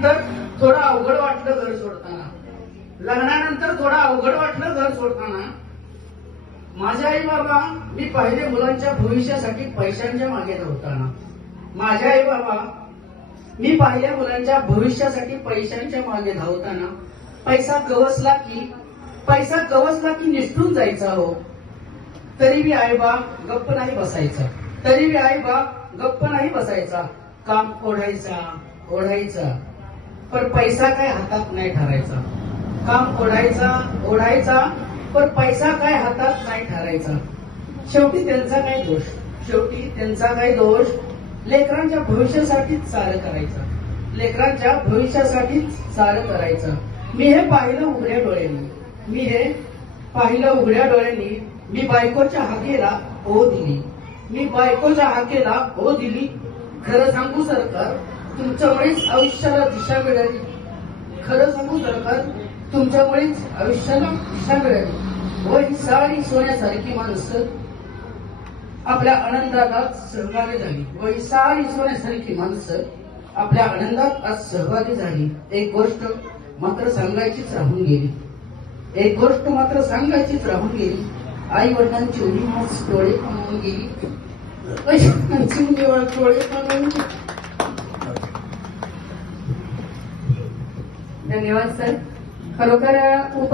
लग्नानंतर थोडं अवघड वाटलं घर सोडताना. लग्नानंतर थोडं अवघड वाटलं घर सोडताना माझे आई बाबा मी पहिले मुलांच्या भविष्यासाठी पैशांच्या मागे धावताना. माझे आई बाबा मी पाहिल्या मुलांच्या भविष्यासाठी पैशांच्या मागे धावताना पैसा गवसला की पैसा गवसला की निष्ठून जायचा हो. तरी मी आई बा गप्प नाही बसायचा. तरी मी आई बा गप्प नाही बसायचा. काम ओढायचा ओढायचा. पण पैसा काय हातात नाही ठरायचा. काम ओढायचा ओढायचा पण पैसा काय हातात नाही ठरायचा. शेवटी त्यांचा काय दोष? शेवटी त्यांचा काय दोष? लेकरांच्या भविष्यासाठीच सारं करायचं. लेकरांच्या भविष्यासाठीच सारं करायचं. मी हे पाहिलं उघड्या डोळ्यांनी. मी हे पाहिलं उघड्या डोळ्यांनी. मी बायकोच्या हाकेला हो दिली. मी बायकोच्या हाकेला हो दिली. खरं सांगू सरकार तुमच्यामुळेच आयुष्याला दिशा मिळाली. खरं सांगू सरकार तुमच्यामुळेच आयुष्याला दिशा मिळाली. व ही सारी सोन्यासारखी माणसं आपल्या आनंदात सहभागी झाली. व ही सारी सोन्यासारखी माणसं आपल्या आनंदात आज सहभागी झाली. एक गोष्ट मात्र सांगायचीच राहून गेली. एक गोष्ट मात्र सांगायचीच राहून गेली. आई वडिलांची उडी मग डोळे कमावून गेली. पैशांची डोळे कमावून गेली. धन्यवाद सर. खरोखर